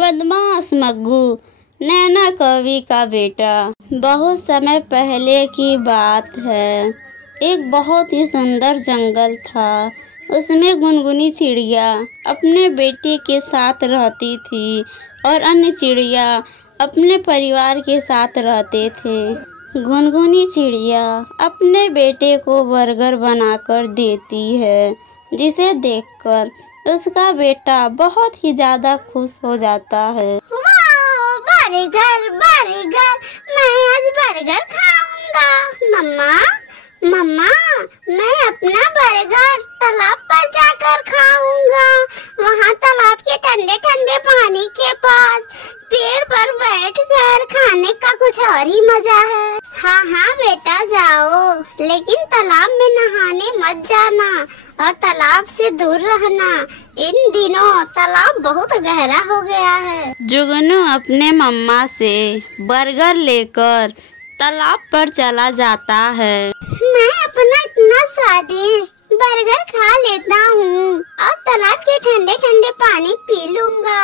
बदमाश मग्गू। नैना कवि का बेटा। बहुत समय पहले की बात है। एक बहुत ही सुंदर जंगल था। उसमें गुनगुनी चिड़िया अपने बेटे के साथ रहती थी और अन्य चिड़िया अपने परिवार के साथ रहते थे। गुनगुनी चिड़िया अपने बेटे को बर्गर बनाकर देती है, जिसे देखकर उसका बेटा बहुत ही ज्यादा खुश हो जाता है। बर्गर बर्गर, मैं आज बर्गर खाऊंगा। मम्मा मम्मा, मैं अपना बर्गर तालाब पर जाकर खाऊंगा। वहाँ तालाब के ठंडे ठंडे पानी के पास पेड़ पर बैठकर खाने का कुछ और ही मजा है। हाँ हाँ बेटा जाओ, लेकिन तालाब में नहाने मत जाना और तालाब से दूर रहना। इन दिनों तालाब बहुत गहरा हो गया है। जुगनू अपने मम्मा से बर्गर लेकर तालाब पर चला जाता है। मैं अपना इतना स्वादिष्ट बर्गर खा लेता हूँ और तालाब के ठंडे ठंडे पानी पी लूँगा।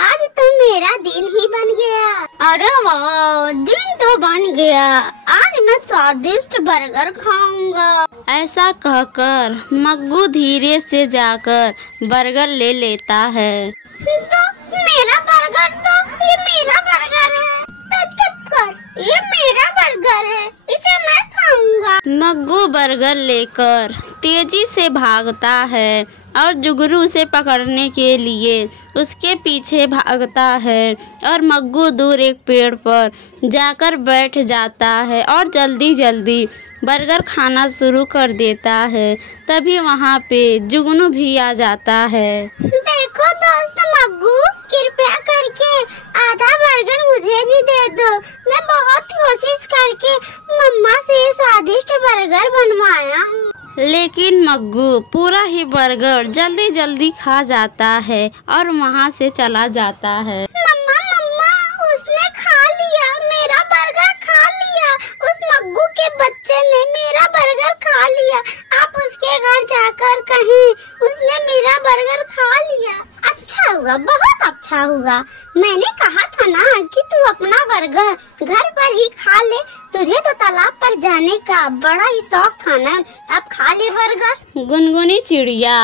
आज तो मेरा दिन ही बन गया। अरे वाह, दिन तो बन गया। आज मैं स्वादिष्ट बर्गर खाऊंगा। ऐसा कहकर मग्गू धीरे से जाकर बर्गर ले लेता है। तो मेरा बर्गर, तो ये मेरा बर्गर है। तो चुप कर, ये मेरा बर्गर है, इसे मैं खाऊंगा। मग्गू बर्गर लेकर तेजी से भागता है और जुगनू उसे पकड़ने के लिए उसके पीछे भागता है और मग्गू दूर एक पेड़ पर जाकर बैठ जाता है और जल्दी जल्दी बर्गर खाना शुरू कर देता है। तभी वहाँ पे जुगनू भी आ जाता है। देखो दोस्त मग्गू, कृपया करके आधा बर्गर मुझे भी दे दो। मैं बहुत कोशिश करके मम्मा से स्वादिष्ट बर्गर बनवाया हूँ। लेकिन मग्गू पूरा ही बर्गर जल्दी जल्दी खा जाता है और वहाँ से चला जाता है। मम्मा मम्मा, उसने खा लिया, मेरा बर्गर खा लिया। उस मग्गू के बच्चे ने मेरा बर्गर खा लिया। आप उसके घर जाकर कहीं उसने मेरा बर्गर खा लिया। अच्छा हुआ, बहुत अच्छा हुआ। मैंने कहा था ना कि तू अपना बर्गर घर पर ही खा ले। तुझे तो तालाब पर जाने का बड़ा ही शौक था ना, अब खा ले बर्गर। गुनगुनी चिड़िया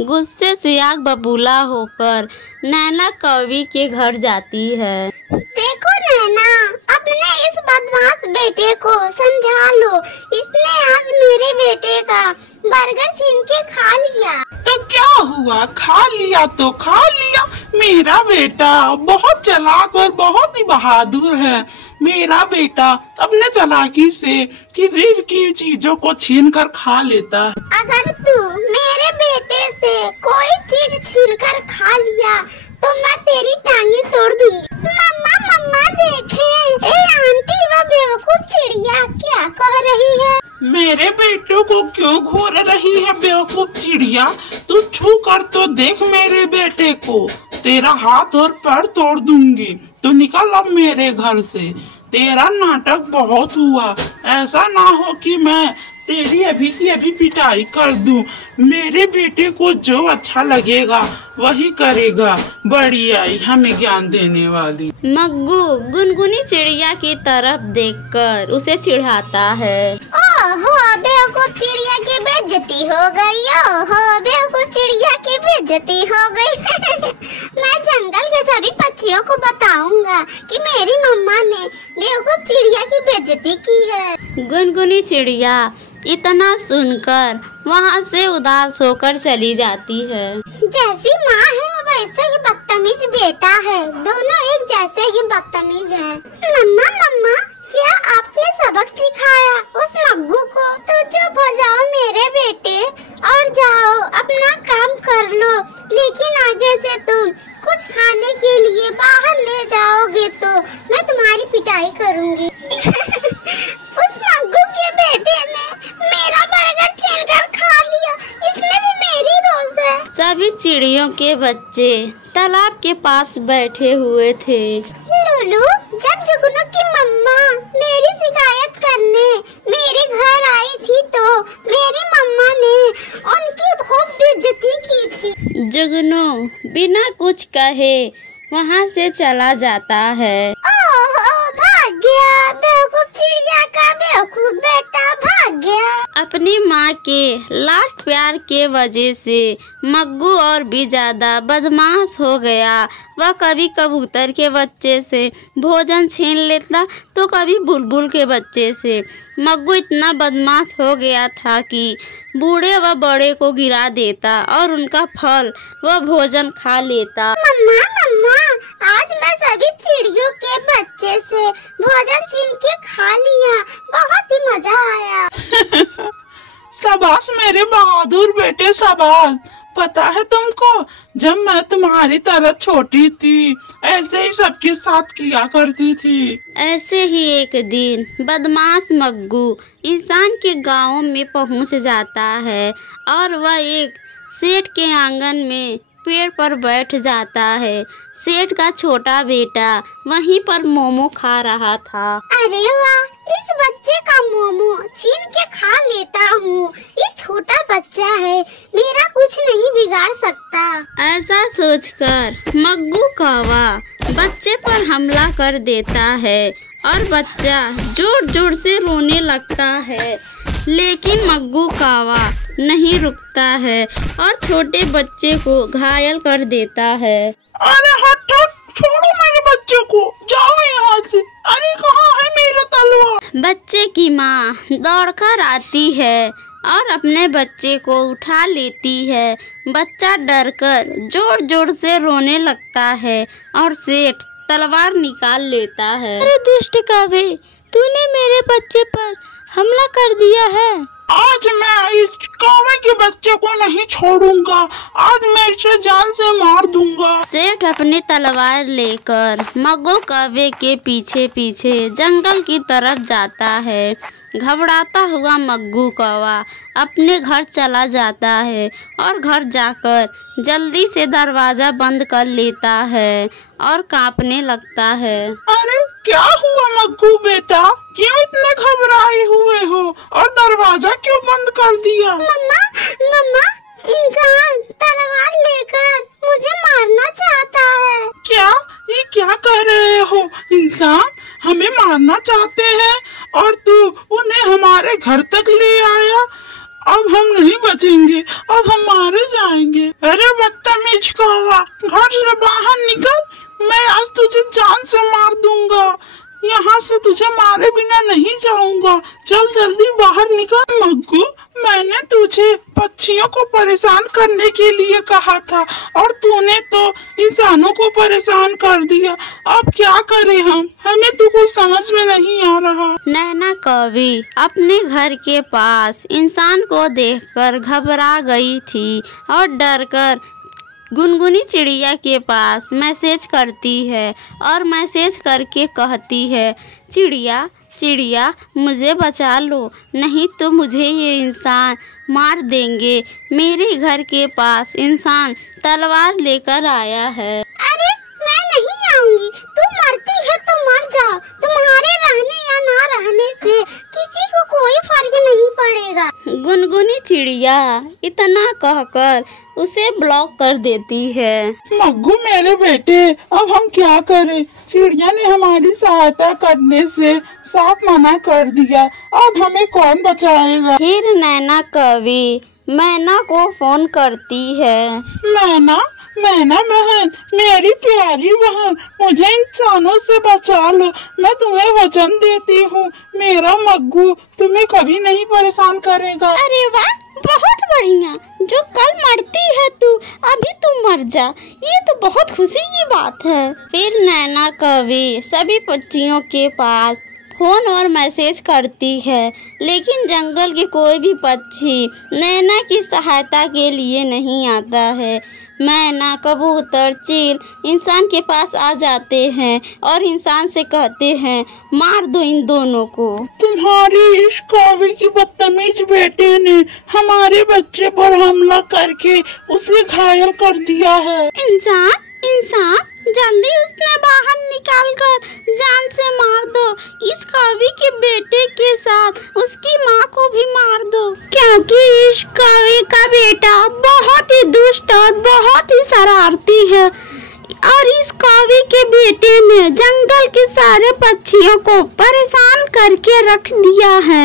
गुस्से से आग बबूला होकर नैना कवि के घर जाती है। देखो नैना, अपने इस बदमाश बेटे को समझा लो। इसने आज मेरे बेटे का बर्गर छीन के खा लिया। तो क्या हुआ, खा लिया तो खा लिया। मेरा बेटा बहुत चालाक और बहुत ही बहादुर है। मेरा बेटा अपने चालाकी से किसी की चीजों को छीन कर खा लेता है। अगर तू मेरे बेटे से कोई चीज छीन कर खा लिया तो मैं तेरी टांगे तोड़ दूंगी। मम्मा मम्मा देखें, ए आंटी, वह बेवकूफ चिड़िया क्या कह रही है? मेरे बेटे को क्यों घूर रही है बेवकूफ चिड़िया? तू छू कर तो देख मेरे बेटे को, तेरा हाथ और पैर तोड़ दूंगी। तो निकल अब मेरे घर से। तेरा नाटक बहुत हुआ। ऐसा ना हो कि मैं तेरी अभी की अभी पिटाई कर दूं। मेरे बेटे को जो अच्छा लगेगा वही करेगा। बड़ी आई हमें ज्ञान देने वाली। मग्गू गुनगुनी चिड़िया की तरफ देखकर उसे चिढ़ाता है। ओहो, बेवकूफ चिड़िया की बेइज्जती हो गई। ओहो, बेवकूफ चिड़िया की बेइज्जती हो गई। मैं जंगल के सभी पक्षियों को बताऊंगा कि मेरी मम्मा ने बेवकूफ चिड़िया की बेइज्जती की है। गुनगुनी चिड़िया इतना सुनकर वहाँ से उदास होकर चली जाती है। जैसी माँ है वैसे ही बदतमीज बेटा है। दोनों एक जैसे ही बदतमीज हैं। मम्मा मम्मा, क्या आपने सबक सिखाया उस मग्गू को? तो चुप हो जाओ मेरे बेटे और जाओ अपना काम कर लो। लेकिन आगे से तुम कुछ खाने के लिए बाहर ले जाओगे तो मैं तुम्हारी पिटाई करूँगी। उस मग्गू के बेटे ने मेरा बर्गर छीनकर खा लिया, इसमें भी मेरी दोष है। सभी चिड़ियों के बच्चे तालाब के पास बैठे हुए थे। लूलू, जब जुगनू की मम्मा मेरी शिकायत करने मेरे घर आई थी तो मेरी मम्मा ने उनकी खूब बेइज्जती की थी। जुगनू बिना कुछ कहे वहाँ से चला जाता है। ओह, भाग गया, बेवकूफ चिड़िया का बेवकूफ बेटा भाग गया। अपनी माँ के लाड प्यार के वजह से मग्गू और भी ज्यादा बदमाश हो गया। वह कभी कबूतर के बच्चे से भोजन छीन लेता तो कभी बुलबुल के बच्चे से। मग्गू इतना बदमाश हो गया था कि बूढ़े व बड़े को गिरा देता और उनका फल व भोजन खा लेता। मम्मा मम्मा, आज मैं सभी चिड़ियों के बच्चे से भोजन छीन के खा लिया, बहुत ही मजा आया। शाबाश मेरे बहादुर बेटे शाबाश। पता है तुमको, जब मैं तुम्हारी तरह छोटी थी ऐसे ही सबके साथ किया करती थी। ऐसे ही एक दिन बदमाश मग्गू इंसान के गांव में पहुंच जाता है और वह एक सेठ के आंगन में पेड़ पर बैठ जाता है। सेठ का छोटा बेटा वहीं पर मोमो खा रहा था। अरे वाह, इस बच्चे का मोमो छीन के खा लेता हूँ। ये छोटा बच्चा है, मेरा कुछ नहीं बिगाड़ सकता। ऐसा सोचकर मग्गू कौवा बच्चे पर हमला कर देता है और बच्चा जोर जोर से रोने लगता है। लेकिन मग्गू कौवा नहीं रुकता है और छोटे बच्चे को घायल कर देता है। अरे हट हट, छोड़ो मेरे बच्चे को, जाओ यहाँ से। अरे कहाँ है मेरा तलवार? बच्चे की माँ दौड़कर आती है और अपने बच्चे को उठा लेती है। बच्चा डरकर जोर जोर से रोने लगता है और सेठ तलवार निकाल लेता है। अरे दुष्ट कौवे, तूने मेरे बच्चे पर हमला कर दिया है। आज मैं इस कौवे के बच्चे को नहीं छोड़ूंगा, आज मैं इसे जान से मार दूंगा। सेठ अपनी तलवार लेकर मग्गू कौवे के पीछे पीछे जंगल की तरफ जाता है। घबराता हुआ मग्गू कौवा अपने घर चला जाता है और घर जाकर जल्दी से दरवाजा बंद कर लेता है और कांपने लगता है। अरे क्या हुआ मग्गू बेटा, क्यों इतने घबराए हुए हो और दरवाजा क्यों बंद कर दिया? मम्मा मम्मा, इंसान तलवार लेकर मुझे मारना चाहता है। क्या ये क्या कह रहे हो? इंसान हमें मारना चाहते हैं और तू उन्हें हमारे घर तक ले आया? अब हम नहीं बचेंगे, अब हम मारे जाएंगे। अरे बदतमीज कौवा, घर से बाहर निकल, मैं आज तुझे जान से मार दूंगा। यहाँ से तुझे मारे बिना नहीं जाऊंगा, चल जल्दी बाहर निकल। मग्गू, मैंने तुझे पक्षियों को परेशान करने के लिए कहा था और तूने तो इंसानों को परेशान कर दिया। अब क्या करें हम, हमें तो कुछ समझ में नहीं आ रहा। नैना कौवी अपने घर के पास इंसान को देखकर घबरा गई थी और डरकर गुनगुनी चिड़िया के पास मैसेज करती है और मैसेज करके कहती है, चिड़िया चिड़िया मुझे बचा लो, नहीं तो मुझे ये इंसान मार देंगे। मेरे घर के पास इंसान तलवार लेकर आया है। अरे मैं नहीं आऊंगी, तुम मरती है तो मर जाओ, तुम्हारे रहने या ना रहने से किसी को कोई फर्क नहीं पड़ेगा। गुनगुनी चिड़िया इतना कहकर उसे ब्लॉक कर देती है। मग्गू मेरे बेटे, अब हम क्या करें? चिड़िया ने हमारी सहायता करने से साफ मना कर दिया, अब हमें कौन बचाएगा? फिर नैना कौवी मैना को फोन करती है। मैना, मैना बहन, मेरी प्यारी बहन, मुझे इंसानों से बचा लो। मैं तुम्हें वचन देती हूँ, मेरा मग्गू तुम्हें कभी नहीं परेशान करेगा। अरे वाह, बहुत बढ़िया, जो कल मरती है तू, अभी तू मर जा, ये तो बहुत खुशी की बात है। फिर नैना कौवी सभी पक्षियों के पास फोन और मैसेज करती है, लेकिन जंगल के कोई भी पक्षी नैना की सहायता के लिए नहीं आता है। मैना, कबूतर, चील इंसान के पास आ जाते हैं और इंसान से कहते हैं, मार दो इन दोनों को। तुम्हारी इस कौवे की बदतमीज बेटे ने हमारे बच्चे पर हमला करके उसे घायल कर दिया है। इंसान इंसान जल्दी उसने बाहर निकाल कर जान से मार दो। इस कौवे के बेटे के साथ उसकी माँ को भी मार दो, क्योंकि इस कौवे का बेटा बहुत ही दुष्ट और बहुत ही शरारती है। और इस कौवे के बेटे ने जंगल के सारे पक्षियों को परेशान करके रख दिया है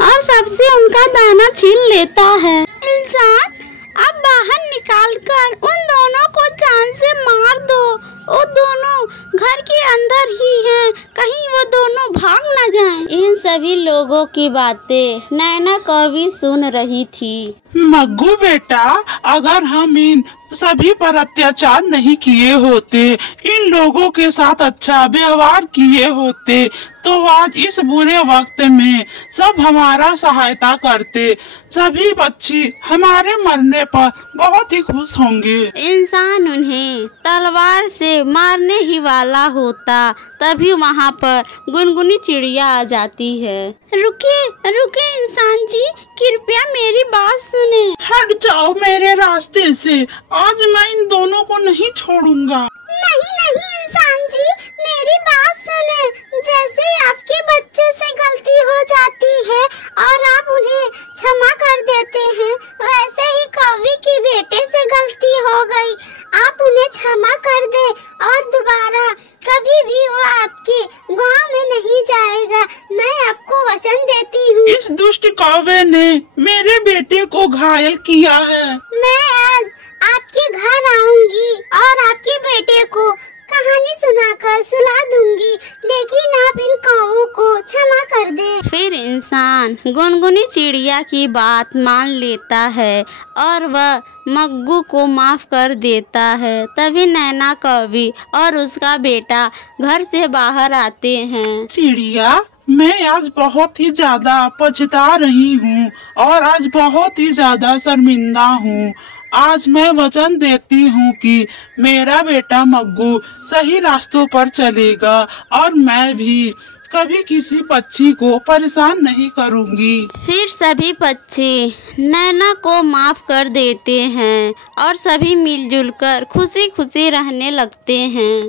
और सबसे उनका दाना छीन लेता है। इंसान अब बाहर निकालकर उन दोनों को जान से मार दो। वो दोनों घर के अंदर ही हैं, कहीं वो दोनों भाग न जाएं। इन सभी लोगों की बातें नैना कौवी सुन रही थी। मग्गू बेटा, अगर हम इन सभी पर अत्याचार नहीं किए होते, इन लोगों के साथ अच्छा व्यवहार किए होते, तो आज इस बुरे वक्त में सब हमारा सहायता करते। सभी बच्चे हमारे मरने पर बहुत ही खुश होंगे। इंसान उन्हें तलवार से मारने ही वाला होता, तभी वहाँ पर गुनगुनी चिड़िया आ जाती है। रुके रुके इंसान जी, कृपया मेरी बात सुने। हट जाओ मेरे रास्ते से, आज मैं इन दोनों को नहीं छोड़ूंगा। नहीं नहीं इंसान जी, मेरी बात सुने। जैसे आपके बच्चों से गलती हो जाती है और आप उन्हें क्षमा कर देते हैं, वैसे ही कौवे के बेटे से गलती हो गई। आप उन्हें क्षमा कर दे और दोबारा कभी भी वो आपके गांव में नहीं जाएगा। मैं आपको वचन देती हूँ। इस दुष्ट कौवे ने मेरे बेटे को घायल किया है। मैं आज आपके घर आऊंगी और आपके बेटे को कहानी सुनाकर सुला दूंगी, लेकिन आप इन कौवों को क्षमा कर दे। फिर इंसान गुनगुनी चिड़िया की बात मान लेता है और वह मग्गू को माफ कर देता है। तभी नैना कौवी और उसका बेटा घर से बाहर आते हैं। चिड़िया, मैं आज बहुत ही ज्यादा पछता रही हूँ और आज बहुत ही ज्यादा शर्मिंदा हूँ। आज मैं वचन देती हूँ कि मेरा बेटा मग्गू सही रास्तों पर चलेगा और मैं भी कभी किसी पक्षी को परेशान नहीं करूँगी। फिर सभी पक्षी नैना को माफ कर देते हैं और सभी मिलजुल कर खुशी खुशी रहने लगते हैं।